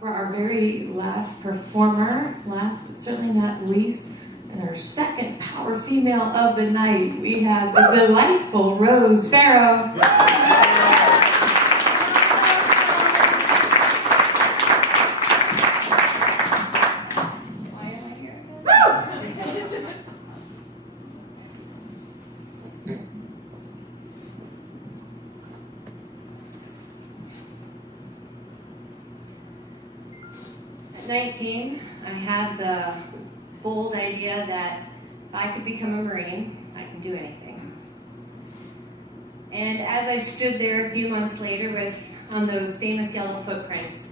For our very last performer, last but certainly not least, and our second power female of the night, we have the delightful Rose Feroah. 19, I had the bold idea that if I could become a Marine, I could do anything. And as I stood there a few months later on those famous yellow footprints,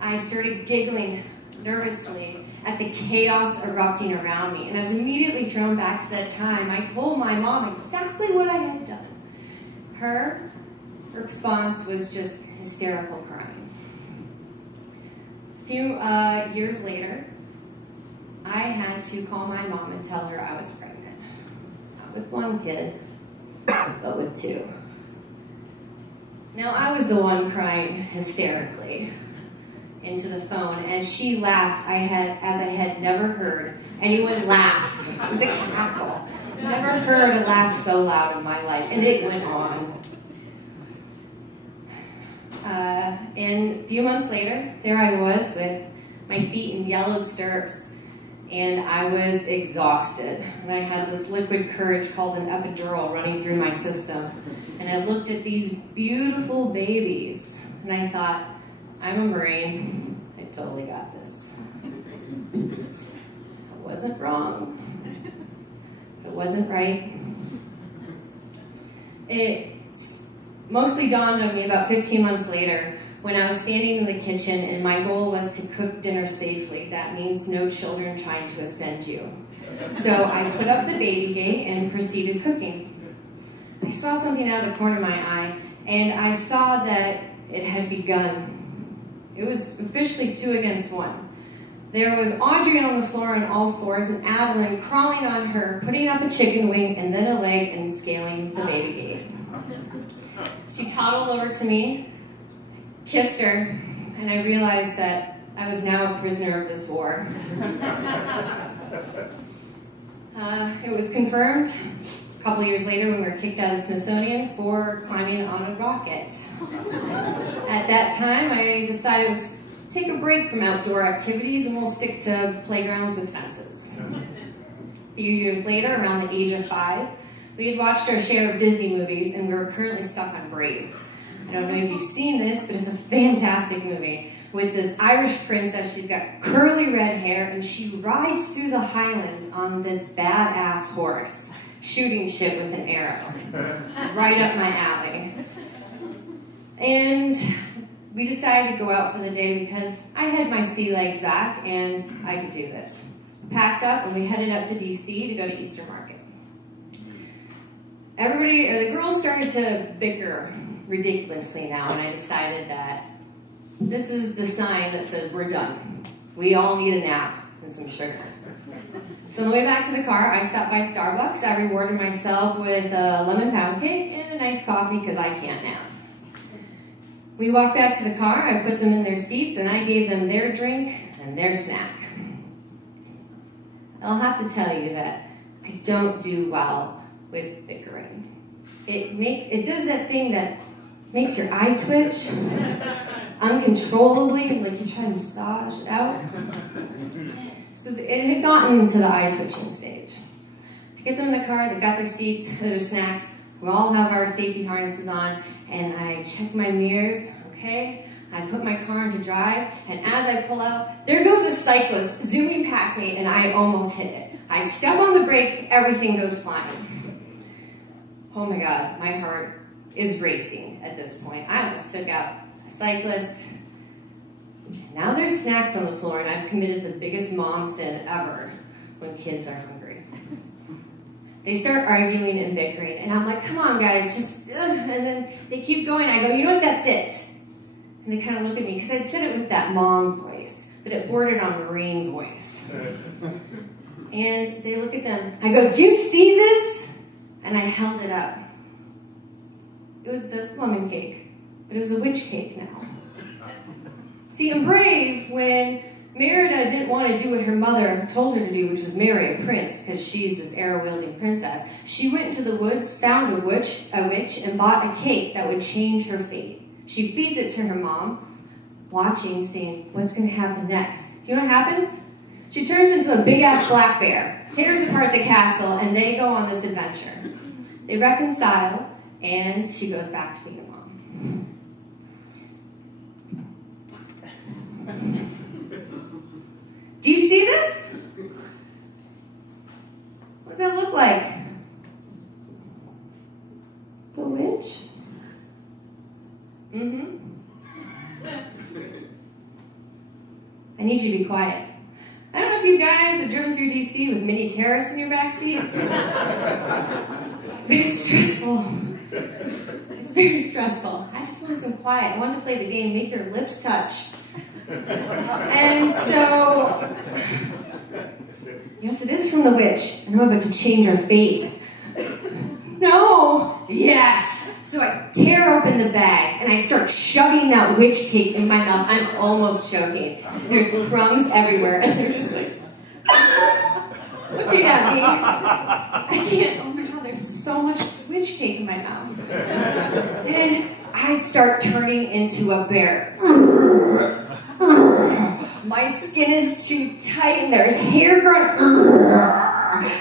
I started giggling nervously at the chaos erupting around me. And I was immediately thrown back to that time. I told my mom exactly what I had done. Her response was just hysterical crying. A few years later, I had to call my mom and tell her I was pregnant. Not with one kid, but with two. Now, I was the one crying hysterically into the phone as she laughed as I had never heard anyone laugh. It was a cackle. Never heard a laugh so loud in my life, and it went on. And a few months later, there I was with my feet in yellowed stirrups, and I was exhausted. And I had this liquid courage called an epidural running through my system. And I looked at these beautiful babies, and I thought, I'm a Marine. I totally got this. I wasn't wrong. It wasn't right. It mostly dawned on me about 15 months later when I was standing in the kitchen and my goal was to cook dinner safely. That means no children trying to ascend you. So I put up the baby gate and proceeded cooking. I saw something out of the corner of my eye, and I saw that it had begun. It was officially 2 against 1. There was Audrey on the floor on all fours and Adeline crawling on her, putting up a chicken wing and then a leg and scaling the baby gate. She toddled over to me, kissed her, and I realized that I was now a prisoner of this war. It was confirmed a couple years later when we were kicked out of the Smithsonian for climbing on a rocket. At that time, I decided to take a break from outdoor activities and we'll stick to playgrounds with fences. A few years later, around the age of 5, we had watched our share of Disney movies, and we were currently stuck on Brave. I don't know if you've seen this, but it's a fantastic movie with this Irish princess. She's got curly red hair, and she rides through the Highlands on this badass horse, shooting shit with an arrow. Right up my alley. And we decided to go out for the day because I had my sea legs back, and I could do this. Packed up, and we headed up to DC to go to Easter Market. The girls started to bicker ridiculously now, and I decided that this is the sign that says we're done. We all need a nap and some sugar. So on the way back to the car, I stopped by Starbucks. I rewarded myself with a lemon pound cake and a nice coffee because I can't nap. We walked back to the car, I put them in their seats, and I gave them their drink and their snack. I'll have to tell you that I don't do well with bickering. It does that thing that makes your eye twitch uncontrollably, like you try to massage it out. So it had gotten to the eye twitching stage. To get them in the car, they got their seats, their snacks. We all have our safety harnesses on, and I check my mirrors, okay? I put my car into drive, and as I pull out, there goes a cyclist zooming past me, and I almost hit it. I step on the brakes, everything goes flying. Oh my God, my heart is racing at this point. I almost took out a cyclist. Now there's snacks on the floor, and I've committed the biggest mom sin ever when kids are hungry. They start arguing and bickering, and I'm like, come on guys, just, and then they keep going. I go, you know what, that's it. And they kind of look at me, because I'd said it with that mom voice, but it bordered on Marine voice. And they look at them. I go, do you see this? And I held it up. It was the lemon cake, but it was a witch cake now. See, I'm brave when Merida didn't want to do what her mother told her to do, which was marry a prince, because she's this arrow-wielding princess. She went into the woods, found a witch, and bought a cake that would change her fate. She feeds it to her mom, watching, saying, what's going to happen next? Do you know what happens? She turns into a big-ass black bear, tears apart the castle, and they go on this adventure. They reconcile, and she goes back to being a mom. Do you see this? What does that look like? The witch? Mm-hmm. I need you to be quiet. I don't know if you guys have driven through DC with mini terrorists in your backseat, but it's stressful. It's very stressful. I just want some quiet. I wanted to play the game, make your lips touch. And so, yes, it is from the witch, and I'm about to change her fate. No! Yes! So I tear open the bag, and I start shoving that witch cake in my mouth. I'm almost choking. There's crumbs everywhere, and they're just like, looking at me. I can't, oh my God, there's so much witch cake in my mouth. And I start turning into a bear. My skin is too tight, and there's hair growing.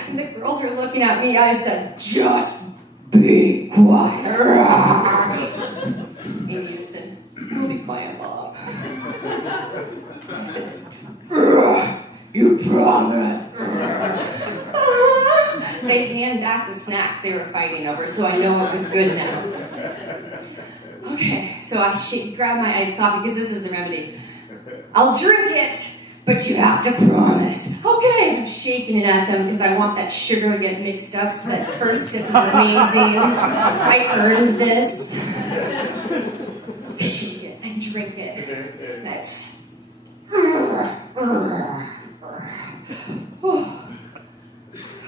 And the girls are looking at me. I said, just be quiet. Amy Edison, we'll be quiet, Bob. I said, you promise. They hand back the snacks they were fighting over, so I know it was good now. Okay, so I grab my iced coffee, because this is the remedy. I'll drink it, but you have to promise. Okay, I'm shaking it at them because I want that sugar to get mixed up, so that first sip is amazing. I earned this. Shake it and drink it. That's.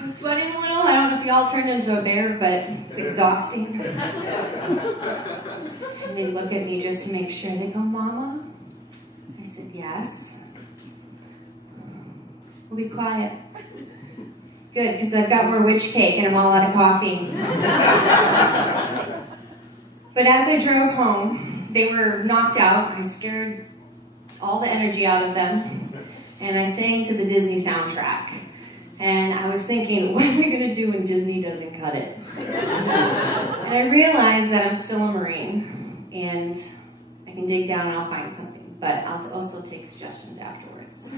I'm sweating a little. I don't know if y'all turned into a bear, but it's exhausting. And they look at me just to make sure. They go, Mama? I said, yes. We'll be quiet. Good, because I've got more witch cake and I'm all out of coffee. But as I drove home, they were knocked out. I scared all the energy out of them. And I sang to the Disney soundtrack. And I was thinking, what am I going to do when Disney doesn't cut it? And I realized that I'm still a Marine. And I can dig down and I'll find something. But I'll also take suggestions afterwards.